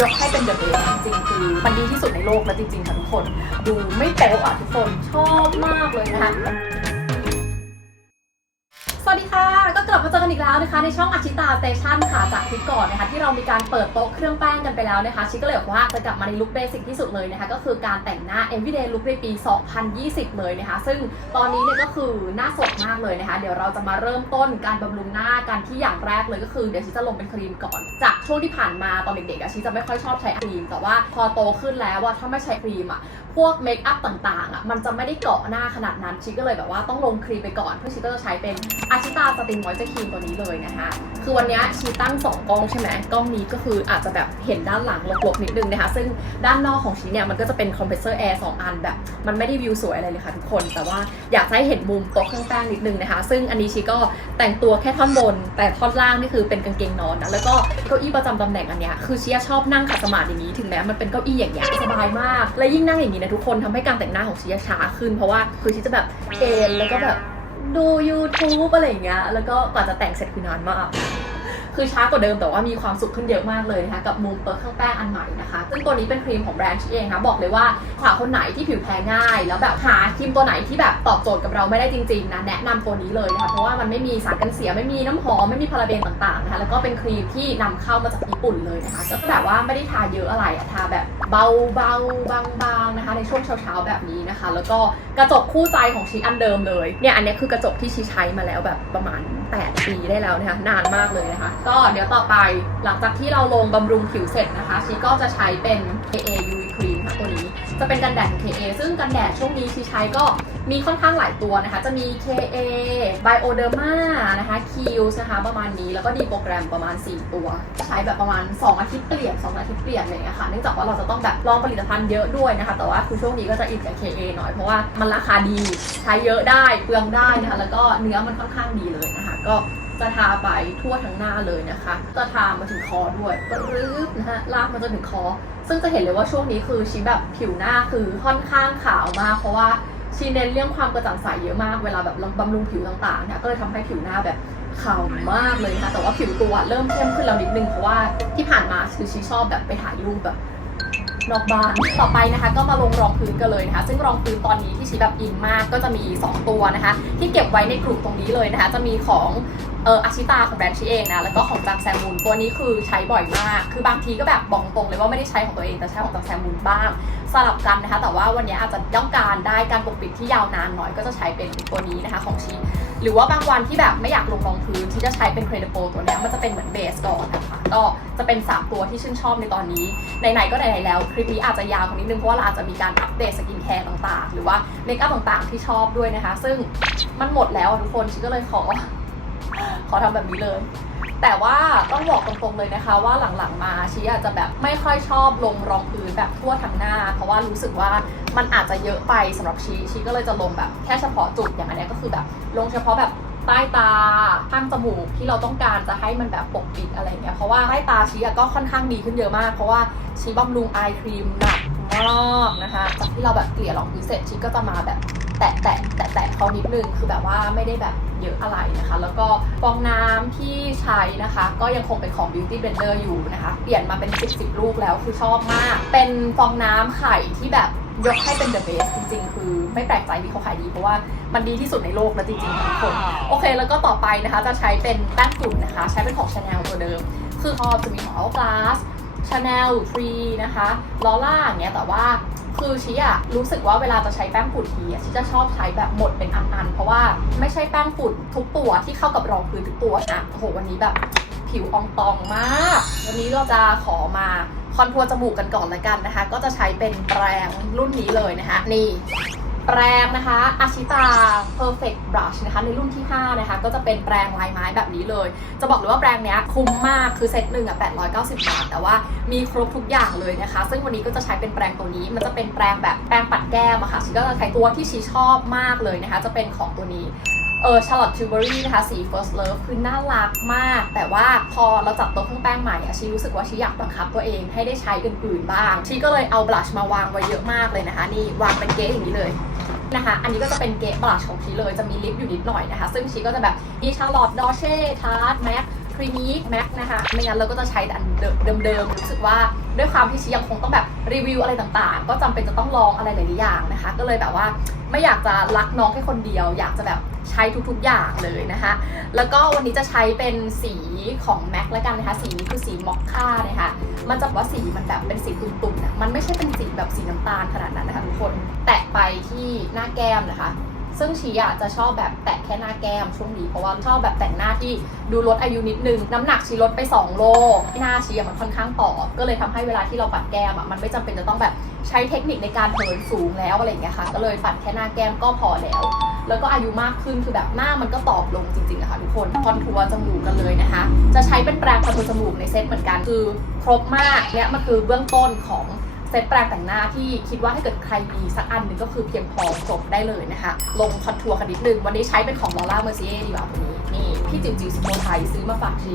ยกให้เป็นเดอะเบสจริงๆคือมันดีที่สุดในโลกแล้วจริงๆค่ะทุกคน ดูไม่โป๊ะอะทุกคนชอบมากเลยนะคะ สวัสดีค่ะ กลับมาเจอกันอีกแล้วนะคะในช่องอาชิตาสเตชันค่ะจากคลิปก่อนนะคะที่เรามีการเปิดโต๊ะเครื่องแป้งกันไปแล้วนะคะชิคก็เลยบอกว่าจะกลับมาในลุคเบสิกที่สุดเลยนะคะก็คือการแต่งหน้า everyday look ในปี 2020 เลยนะคะซึ่งตอนนี้เนี่ยก็คือหน้าสดมากเลยนะคะเดี๋ยวเราจะมาเริ่มต้นการบำรุงหน้ากันที่อย่างแรกเลยก็คือเดี๋ยวชิจะลงเป็นครีมก่อน จากช่วงที่ผ่านมาตอนเด็กๆอะชิจะไม่ค่อยชอบใช้ครีม แต่ว่าพอโตขึ้นแล้วว่าถ้าไม่ใช้ครีมอะพวกเมคอัพต่างๆอะมันจะไม่ได้เกาะหน้าขนาดนั้นชิคก็เลยแบบว่าต้องลงครีมไปก่อน เพื่อชิก็จะใช้เป็นอาชิตาสตินมอยเจอร์ครีมตัวนี้เลยนะคะคือวันนี้ชีตั้ง 2 กล้องใช่ไหมกล้องนี้ก็คืออาจจะแบบเห็นด้านหลังลบๆนิดนึงนะคะ ซึ่งด้านนอกของชีเนี่ยมันก็จะเป็นคอมเพรสเซอร์แอร์สอันแบบ มันไม่ได้วิวสวยอะไรเลยค่ะทุกคน แต่ว่าอยากให้เห็นมุมโต๊ะเครื่องแป้งนิดนึงนะคะ ซึ่งอันนี้ชีก็แต่งตัวแค่ท่อนบน แต่ท่อนล่างนี่คือเป็นกางเกงนอนนะแล้วก็เก้าอี้ประจำตำแหน่งอันเนี้ยคือชีชอบนั่งขัดสมาธิอย่างนี้ถึงแม้มันเป็นเก้าอี้อย่างเงี้ยสบายมากและยิ่งนั่งอย่างนี้นะทุกคนทำให้การแต่งหน้าของชีช้าขึ้น เพราะว่าคือชิจะแบบเอนแล้วก็แบบดู YouTube อะไรอย่างเงี้ยแล้วก็กว่าจะแต่งเสร็จคือนานมาก คือช้ากว่าเดิมแต่ว่ามีความสุขขึ้นเยอะมากเลยนะคะกับมุมเปิร์เครื่องแป้งอันใหม่นะคะซึ่งตัวนี้เป็นครีมของแบรนด์ชีเองค่ะบอกเลยว่าสาวคนไหนที่ผิวแพ้ง่าย แล้วแบบหาครีมตัวไหนที่แบบตอบโจทย์กับเราไม่ได้จริงๆนะแนะนำตัวนี้เลยนะคะเพราะว่ามันไม่มีสารกันเสียไม่มีน้ำหอมไม่มีพาราเบนต่างๆนะคะแล้วก็เป็นครีมที่นำเข้ามาจากญี่ปุ่นเลยนะคะก็แบบว่าไม่ได้ทาเยอะอะไรอะทาแบบเบาๆบางๆนะคะในช่วงเช้าๆแบบนี้นะคะ แล้วก็กระจกคู่ใจของชีอันเดิมเลยเนี่ยอันนี้คือกระจกที่ชีใช้มาแล้วแบบประมาณ 8 ปีได้แล้วนะคะนานมากเลยนะคะก็เดี๋ยวต่อไปหลังจากที่เราลงบำรุงผิวเสร็จนะคะชีก็จะใช้เป็น KA UV Cream ค่ะตัวนี้ จะเป็นกันแดดของ KA ซึ่งกันแดดช่วงนี้ชีใช้ก็มีค่อนข้างหลายตัวนะคะ จะมี KA Bioderma นะคะ Kiehl's นะคะประมาณนี้ แล้วก็ดีโปรแกรมประมาณ 4 ตัว ใช้แบบประมาณ 2 อาทิตย์เปลี่ยน 2 อาทิตย์เปลี่ยนอะไรอย่างเงี้ยค่ะ เนื่องจากว่าเราจะต้องแบบลองผลิตภัณฑ์เยอะด้วยนะคะ แต่ว่าคือช่วงนี้ก็จะอินกับ KA หน่อยเพราะว่ามันราคาดี ใช้เยอะได้ เปลืองได้นะคะ แล้วก็เนื้อมันค่อนข้างดีเลยนะคะ ก็ จะทาไปทั่วทั้งหน้าเลยนะคะจะทามาถึงคอด้วยปรึ๊บนะฮะลากมาจนถึงคอ ซึ่งจะเห็นเลยว่าช่วงนี้คือชีแบบผิวหน้าคือค่อนข้างขาวมาก เพราะว่าชีเน้นเรื่องความกระจ่างใสเยอะมากเวลาแบบบำรุงผิวต่างๆเนี่ยก็เลยทำให้ผิวหน้าแบบขาวมากเลยนะคะแต่ว่าผิวตัวเริ่มเข้มขึ้นแล้วนิดนึงเพราะว่าที่ผ่านมาคือชีชอบแบบไปถ่ายรูปแบบนอกบ้านต่อไปนะคะ ก็มาลงรองพื้นกันเลยนะคะ ซึ่งรองพื้นตอนนี้ที่ชีแบบอินมากก็จะมี 2 ตัวนะคะ ที่เก็บไว้ในกลุ่มตรงนี้เลยนะคะ จะมีของ เอออาชิตาของแบรนด์ชีเองนะ แล้วก็ของจังแซมมูนตัวนี้คือใช้บ่อยมาก คือบางทีก็แบบบอกตรงเลยว่าไม่ได้ใช้ของตัวเองแต่ใช้ของจังแซมมูนบ้างสลับกันนะคะ แต่ว่าวันนี้อาจจะต้องการได้การปกปิดที่ยาวนานหน่อยก็จะใช้เป็นตัวนี้นะคะของชีหรือว่าบางวันที่แบบไม่อยากลงรองพื้นที่จะใช้เป็น Credible ตัวนี้มันจะเป็นเหมือนเบสก่อนนะคะก็จะเป็น 3 ตัวที่ชื่นชอบในตอนนี้ไหนๆก็ไหนๆแล้ว คลิปนี้อาจจะยาวกว่านิดนึงเพราะว่าเราอาจจะมีการอัปเดตสกินแคร์ต่างๆ หรือว่าเมคอัพต่างๆที่ชอบด้วยนะคะ ซึ่งมันหมดแล้วทุกคนชิก็เลยขอ ขอทำแบบนี้เลย แต่ว่าต้องบอกตรงๆเลยนะคะ ว่าหลังๆมาชีอาจจะแบบไม่ค่อยชอบลงรองพื้นแบบทั่วทั้งหน้า เพราะว่ารู้สึกว่ามันอาจจะเยอะไปสำหรับชีชีก็เลยจะลงแบบแค่เฉพาะจุดอย่างอันนี้ก็คือแบบลงเฉพาะแบบใต้ตาข้างจมูกที่เราต้องการจะให้มันแบบปกปิดอะไรเงี้ยเพราะว่าใต้ตาชีอะก็ค่อนข้างดีขึ้นเยอะมาก เพราะว่าชีบำรุงไอครีมหนักมากนะคะจากที่เราแบบเกลี่ยรองพื้นเสร็จชีก็จะมาแบบแตะแตะแตะแตะเขานิดนึงคือแบบว่าไม่ได้แบบ เยอะอะไรนะคะ แล้วก็ฟองน้ำที่ใช้นะคะ ก็ยังคงเป็นของ Beauty Blender อยู่นะคะ เปลี่ยนมาเป็น 10 10 ลูกแล้วคือชอบมาก เป็นฟองน้ำไข่ที่แบบยกให้เป็น the best จริง ๆ คือไม่แปลกใจที่เขาขายดี เพราะว่ามันดีที่สุดในโลกแล้วจริงๆทุกคนโอเค แล้วก็ต่อไปนะคะจะใช้เป็นแป้งฝุ่นนะคะ ใช้เป็นของ Chanel ตัวเดิม คือเขาจะมีของ Hourglass Chanel Tree นะคะลอล่าอย่างเงี้ยแต่ว่า คือชีอะรู้สึกว่าเวลาจะใช้แป้งฝุ่นทีอะชีจะชอบใช้แบบหมดเป็นอันๆ เพราะว่าไม่ใช่แป้งฝุ่นทุกตัวที่เข้ากับรองพื้นทุกตัวนะโอ้โหวันนี้แบบผิวอองตองมาก วันนี้เราจะขอมาคอนทัวร์จมูกกันก่อนละกันนะคะ ก็จะใช้เป็นแปรงรุ่นนี้เลยนะคะ นี่ แปรงนะคะอาชิตา perfect brush นะคะในรุ่นที่ 5 นะคะ ก็จะเป็นแปรงลายไม้แบบนี้เลย จะบอกเลยว่าแปรงเนี้ยคุ้มมากคือเซตหนึ่งอะ890 บาท แต่ว่ามีครบทุกอย่างเลยนะคะ ซึ่งวันนี้ก็จะใช้เป็นแปรงตัวนี้ มันจะเป็นแปรงแบบแปรงปัดแก้มอะค่ะชิก็จะใช้ตัวที่ชีชอบมากเลยนะคะ จะเป็นของตัวนี้ เออชาร์ลอตทิวเบอรี่นะคะสี First Love คือน่ารักมาก แต่ว่าพอเราจับโต๊ะเครื่องแป้งใหม่อะชีรู้สึกว่าชีอยากบังคับตัวเองให้ได้ใช้อื่นๆบ้าง ชีก็เลยเอาบลัชมาวางไว้เยอะมากเลยนะคะ นี่วางเป็นเก๊อย่างนี้เลยนะคะ อันนี้ก็จะเป็นเก๊บลัชของชีเลย จะมีลิปอยู่นิดหน่อยนะคะ ซึ่งชีก็จะแบบมีชาร์ลอตดอเช่ทาร์ตแม็ก ครีมีแม็กนะคะไม่งั้นเราก็จะใช้แต่อันเดิมๆรู้สึกว่าด้วยความที่ชียังคงต้องแบบรีวิวอะไรต่างๆ ก็จำเป็นจะต้องลองอะไรหลายๆอย่างนะคะ ก็เลยแบบว่าไม่อยากจะรักน้องแค่คนเดียว อยากจะแบบใช้ทุกๆอย่างเลยนะคะ แล้วก็วันนี้จะใช้เป็นสีของแม็กแล้วกันนะคะ สีนี้คือสีมอคค่านะคะ มันจะบอกว่าสีมันแบบเป็นสีตุ่นๆน่ะมันไม่ใช่เป็นสีแบบสีน้ำตาลขนาดนั้นนะคะทุกคน แตะไปที่หน้าแก้มนะคะ ซึ่งชีอะจะชอบแบบแตะแค่หน้าแก้มช่วงนี้เพราะว่าชอบแบบแต่งหน้าที่ดูลดอายุนิดนึง น้ำหนักชีลดไป 2 โล หน้าชีอะมันค่อนข้างต่อ ก็เลยทำให้เวลาที่เราปัดแก้มอะมันไม่จำเป็นจะต้องแบบใช้เทคนิคในการเหินสูงแล้วอะไรอย่างเงี้ยค่ะ ก็เลยปัดแค่หน้าแก้มก็พอแล้ว แล้วก็อายุมากขึ้นคือแบบหน้ามันก็ตอบลงจริงๆอะค่ะทุกคนคอนทัวร์จมูกกันเลยนะคะ จะใช้เป็นแปรงคอนทัวร์จมูกในเซตเหมือนกันคือครบมากเนี่ยมันคือเบื้องต้นของ เซตแปรงแต่งหน้าที่คิดว่าถ้าเกิดใครมีสักอันหนึ่งก็คือเพียงพอจบได้เลยนะคะ ลงคอนทัวร์กันนิดนึง วันนี้ใช้เป็นของลอร่าเมอร์ซิเอดีกว่าตัวนี้นี่พี่จิ๋วจิ๋วสุโขทัยซื้อมาฝากชี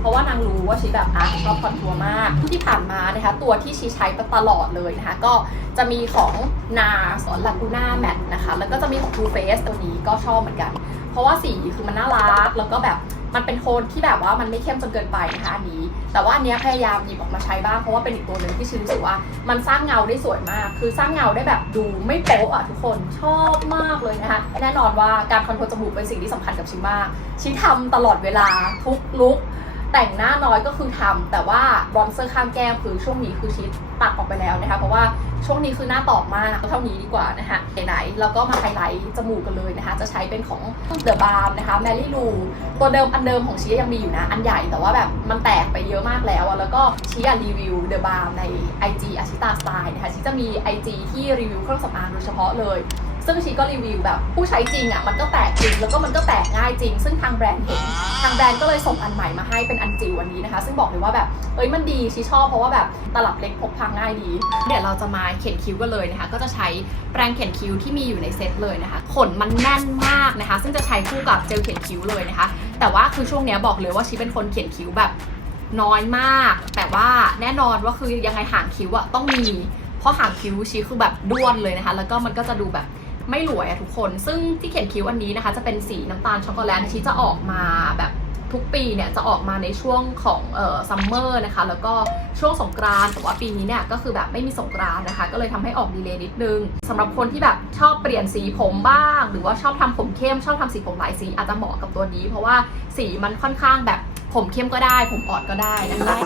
เพราะว่านางรู้ว่าชีแบบอะชอบคอนทัวร์มากที่ผ่านมานะคะตัวที่ชีใช้ตลอดเลยนะคะ ก็จะมีของนาสอนลากูน่าแมทนะคะ แล้วก็จะมีของ Too Faced ตัวนี้ก็ชอบเหมือนกัน เพราะว่าสีคือมันน่ารักแล้วก็แบบ มันเป็นโทนที่แบบว่ามันไม่เข้มจนเกินไปนะคะอันนี้ แต่ว่าอันนี้พยายามหยิบออกมาใช้บ้างเพราะว่าเป็นอีกตัวหนึ่งที่ชิรู้สึกว่า มันสร้างเงาได้สวยมาก คือสร้างเงาได้แบบดูไม่โป๊ะอะทุกคนชอบมากเลยนะคะแน่นอนว่าการคอนโทรลจมูกเป็นสิ่งที่สำคัญกับชิมากชิทำตลอดเวลาทุกลุก แต่งหน้าน้อยก็คือทำแต่ว่าบรอนเซอร์ข้างแก้มคือช่วงนี้คือชิตัดออกไปแล้วนะคะเพราะว่าช่วงนี้คือหน้าตอบมากเท่านี้ดีกว่านะคะไหนๆแล้วก็มาไฮไลท์จมูกกันเลยนะคะ จะใช้เป็นของ The Balm นะคะ Mary Lou ตัวเดิมอันเดิมของชียังมีอยู่นะ อันใหญ่แต่ว่าแบบมันแตกไปเยอะมากแล้วอะแล้วก็ชีอะรีวิว The Balm ใน IG อาชิตาสไตล์นะคะชีจะมี IG ที่รีวิวเครื่องสำอางโดยเฉพาะเลย ซึ่งชีก็รีวิวแบบผู้ใช้จริงอะมันก็แตกจริงแล้วก็มันก็แตกง่ายจริง ซึ่งทางแบรนด์เห็นทางแบรนด์ก็เลยส่งอันใหม่มาให้เป็นอันจิ๋ววันนี้นะคะ ซึ่งบอกเลยว่าแบบเอ้ยมันดีชีชอบเพราะว่าแบบตลับเล็กพกพาง่ายดี เดี๋ยวเราจะมาเขียนคิ้วกันเลยนะคะ ก็จะใช้แปรงเขียนคิ้วที่มีอยู่ในเซตเลยนะคะ ขนมันแน่นมากนะคะ ซึ่งจะใช้คู่กับเจลเขียนคิ้วเลยนะคะ แต่ว่าคือช่วงเนี้ยบอกเลยว่าชีเป็นคนเขียนคิ้วแบบน้อยมาก แต่ว่าแน่นอนว่าคือยังไงหางคิ้วอะต้องมี เพราะหางคิ้วชีคือแบบด้วนเลยนะคะ แล้วก็มันก็จะดูแบบ ไม่หลวยอะทุกคน ซึ่งที่เขียนคิ้วอันนี้นะคะ จะเป็นสีน้ำตาลช็อกโกแลตชีจะออกมาแบบทุกปีเนี่ยจะออกมาในช่วงของเอ่อซัมเมอร์นะคะ แล้วก็ช่วงสงกรานต์แต่ว่าปีนี้เนี่ยก็คือแบบไม่มีสงกรานต์นะคะ ก็เลยทำให้ออกดีเลย์นิดนึงสำหรับคนที่แบบชอบเปลี่ยนสีผมบ้าง หรือว่าชอบทำผมเข้ม ชอบทำสีผมหลายสีอาจจะเหมาะกับตัวนี้ เพราะว่าสีมันค่อนข้างแบบผมเข้มก็ได้ ผมอ่อนก็ได้นะคะ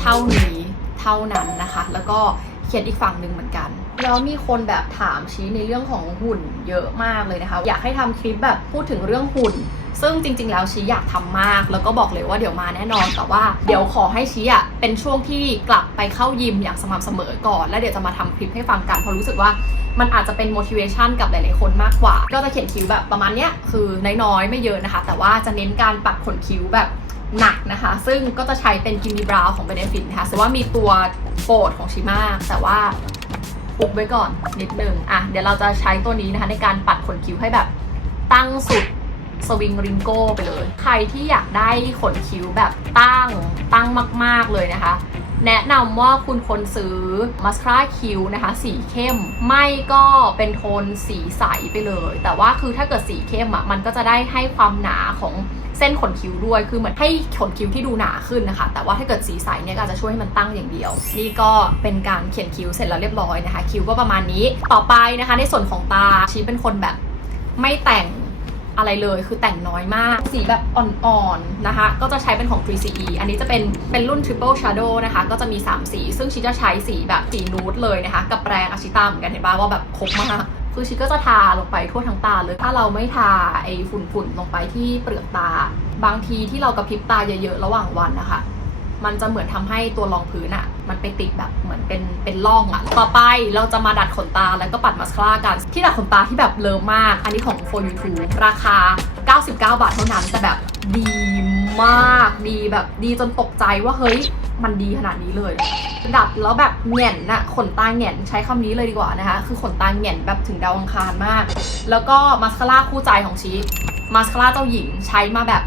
เท่านี้เท่านั้นนะคะ แล้วก็ เขียนอีกฝั่งหนึ่งเหมือนกัน แล้วมีคนแบบถามชี้ในเรื่องของหุ่นเยอะมากเลยนะคะ อยากให้ทำคลิปแบบพูดถึงเรื่องหุ่น ซึ่งจริง ๆ แล้วชี้อยากทำมาก แล้วก็บอกเลยว่าเดี๋ยวมาแน่นอน แต่ว่าเดี๋ยวขอให้ชี้อะเป็นช่วงที่กลับไปเข้ายิมอย่างสม่ำเสมอก่อน แล้วเดี๋ยวจะมาทำคลิปให้ฟังกันเพราะรู้สึกว่ามันอาจจะเป็น motivation กับหลาย ๆ คนมากกว่า ก็จะเขียนคิ้วแบบประมาณเนี้ย คือน้อย ๆ ไม่เยอะนะคะ แต่ว่าจะเน้นการปัดขนคิ้วแบบ หนักนะคะ ซึ่งก็จะใช้เป็นกิมมี่บราวของ Benefit นะคะแต่ว่ามีตัวโปรดของชิมาแต่ว่าอุบไว้ก่อนนิดนึงอะเดี๋ยวเราจะใช้ตัวนี้นะคะในการปัดขนคิ้วให้แบบตั้งสุด สวิงริงโก้ไปเลย ใครที่อยากได้ขนคิ้วแบบตั้งตั้งมาก ๆ เลยนะคะ แนะนำว่าคุณควรซื้อมาสคาร่าคิ้วนะคะ สีเข้ม ไม่ก็เป็นโทนสีใสไปเลย แต่ว่าคือถ้าเกิดสีเข้มอะมันก็จะได้ให้ความหนาของเส้นขนคิ้วด้วย คือเหมือนให้ขนคิ้วที่ดูหนาขึ้นนะคะ แต่ว่าถ้าเกิดสีใสเนี่ยก็อาจจะช่วยให้มันตั้งอย่างเดียว นี่ก็เป็นการเขียนคิ้วเสร็จแล้วเรียบร้อยนะคะ คิ้วก็ประมาณนี้ ต่อไปนะคะ ในส่วนของตาชีเป็นคนแบบไม่แต่ง อะไรเลย คือแต่งน้อยมาก สีแบบอ่อนๆนะคะ ก็จะใช้เป็นของ 3CE อันนี้จะเป็นเป็นรุ่น Triple Shadow นะคะ ก็จะมี 3 สี ซึ่งชิจะใช้สีแบบสีนูดเลยนะคะ กับแปรงอาชิตาเหมือนกันเห็นป่ะว่าแบบครบมากคือชิก็จะทาลงไปทั่วทั้งตาเลย ถ้าเราไม่ทาไอ้ฝุ่นๆลงไปที่เปลือกตา บางทีที่เรากระพริบตาเยอะๆระหว่างวันนะคะ มันจะเหมือนทำให้ตัวรองพื้นอะมันไปติดแบบเหมือนเป็นเป็นร่องอะต่อไปเราจะมาดัดขนตาแล้วก็ปัดมาสคาร่ากัน ที่ดัดขนตาที่แบบเลิฟมาก อันนี้ของ for you t o ราคา 99 บาทเท่านั้นแต่แบบดีมากดีแบบดีจนตกใจว่าเฮ้ยมันดีขนาดนี้เลย ดัดแล้วแบบแหง่นน่ะขนตาแหง่นใช้คำนี้เลยดีกว่านะคะ คือขนตาแหง่นแบบถึงดาวอังคารมาก แล้วก็มาสคาร่าคู่ใจของชีมาสคาร่าเจ้าหญิงใช้มาแบบ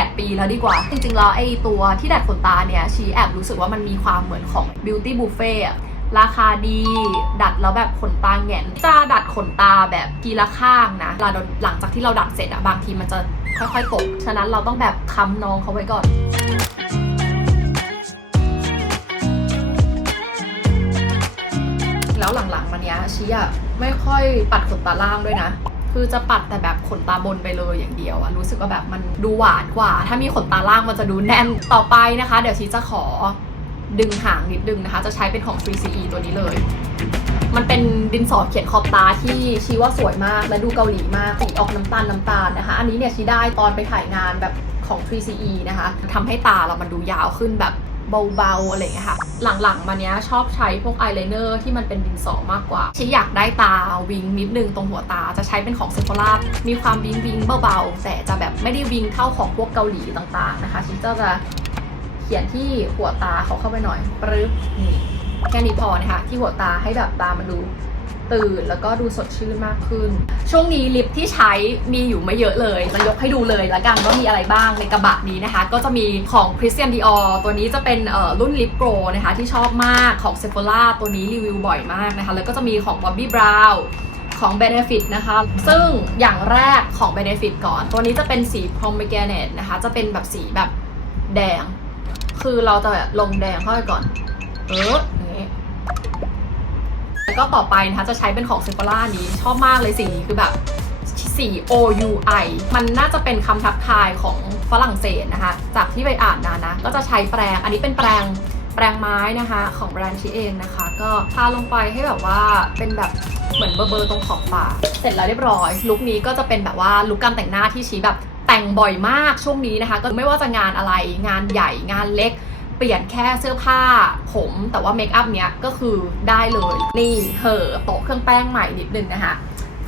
8 ปีแล้วดีกว่า จริงๆ แล้วไอ้ตัวที่ดัดขนตาเนี่ย ชีแอบรู้สึกว่ามันมีความเหมือนของ Beauty Buffet อะราคาดี ดัดแล้วแบบขนตาแงนจะดัดขนตาแบบทีละข้างนะเวลาเราหลังจากที่เราดัดเสร็จอะบางทีมันจะค่อยๆตก ฉะนั้นเราต้องแบบค้ำน้องเขาไว้ก่อนแล้วหลังๆมาเนี้ยชีอะไม่ค่อยปัดขนตาล่างด้วยนะ คือจะปัดแต่แบบขนตาบนไปเลยอย่างเดียวอะรู้สึกว่าแบบมันดูหวานกว่า ถ้ามีขนตาล่างมันจะดูแน่นต่อไปนะคะ เดี๋ยวชีจะขอดึงหางนิดนึงนะคะ จะใช้เป็นของ Free CE ตัวนี้เลย มันเป็นดินสอเขียนขอบตาที่ชีว่าสวยมากและดูเกาหลีมากสีออกน้ำตาลน้ำตาลนะคะ อันนี้เนี่ยชีได้ตอนไปถ่ายงานแบบของ 3 CE นะคะทำให้ตาเรามันดูยาวขึ้นแบบ เบาๆอะไรอย่างเงี้ยค่ะ หลังๆ มาเนี้ยชอบใช้พวกอายไลเนอร์ที่มันเป็นดินสอมากกว่าชิอยากได้ตาวิงนิดนึงตรงหัวตาจะใช้เป็นของเซฟ h รามีความวิงวิงเบาๆ แต่จะแบบไม่ได้วิงเท่าของพวกเกาหลีต่างๆนะคะชิจะจะเขียนที่หัวตาเขาเข้าไปหน่อยปรึ๊บนี่แค่นี้พอนะคะที่หัวตาให้แบบตามันดู ตื่นแล้วก็ดูสดชื่นมากขึ้น ช่วงนี้ลิปที่ใช้มีอยู่ไม่เยอะเลยจะยกให้ดูเลยละกันว่ามีอะไรบ้างในกระบะนี้นะคะ ก็จะมีของ Christian Dior ตัวนี้จะเป็นเอ่อรุ่น Lip Pro นะคะที่ชอบมากของ Sephora ตัวนี้รีวิวบ่อยมากนะคะ แล้วก็จะมีของ Bobbi Brown ของ Benefit นะคะ ซึ่งอย่างแรกของ Benefit ก่อน ตัวนี้จะเป็นสี Pomegranate นะคะ จะเป็นแบบสีแบบแดง คือเราจะลงแดงเข้าไปก่อน เออ แล้วก็ต่อไปนะคะจะใช้เป็นของเซฟ h ร่านี้ชอบมากเลยสีนี้คือแบบสี O U I มันน่าจะเป็นคำทักทายของฝรั่งเศสนะคะ จากที่ไปอ่านมานะ ก็จะใช้แปรงอันนี้เป็นแปรงแปรงไม้นะคะของแบรนด์ชีเองนะคะ ก็ทาลงไปให้แบบว่าเป็นแบบเหมือนเบอร์เบอร์ตรงขอบปากเสร็จแล้วเรียบร้อยลุคนี้ก็จะเป็นแบบว่าลุคการแต่งหน้าที่ชี้แบบแต่งบ่อยมากช่วงนี้นะคะ ก็ไม่ว่าจะงานอะไรงานใหญ่งานเล็ก เปลี่ยนแค่เสื้อผ้าผมแต่ว่าเมคอัพเนี้ยก็คือได้เลย นี่เหอโต๊ะเครื่องแป้งใหม่นิดนึงนะคะ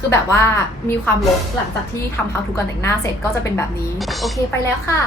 คือแบบว่ามีความลกหลังจากที่ทำ how to การแต่งหน้าเสร็จก็จะเป็นแบบนี้ โอเคไปแล้วค่ะ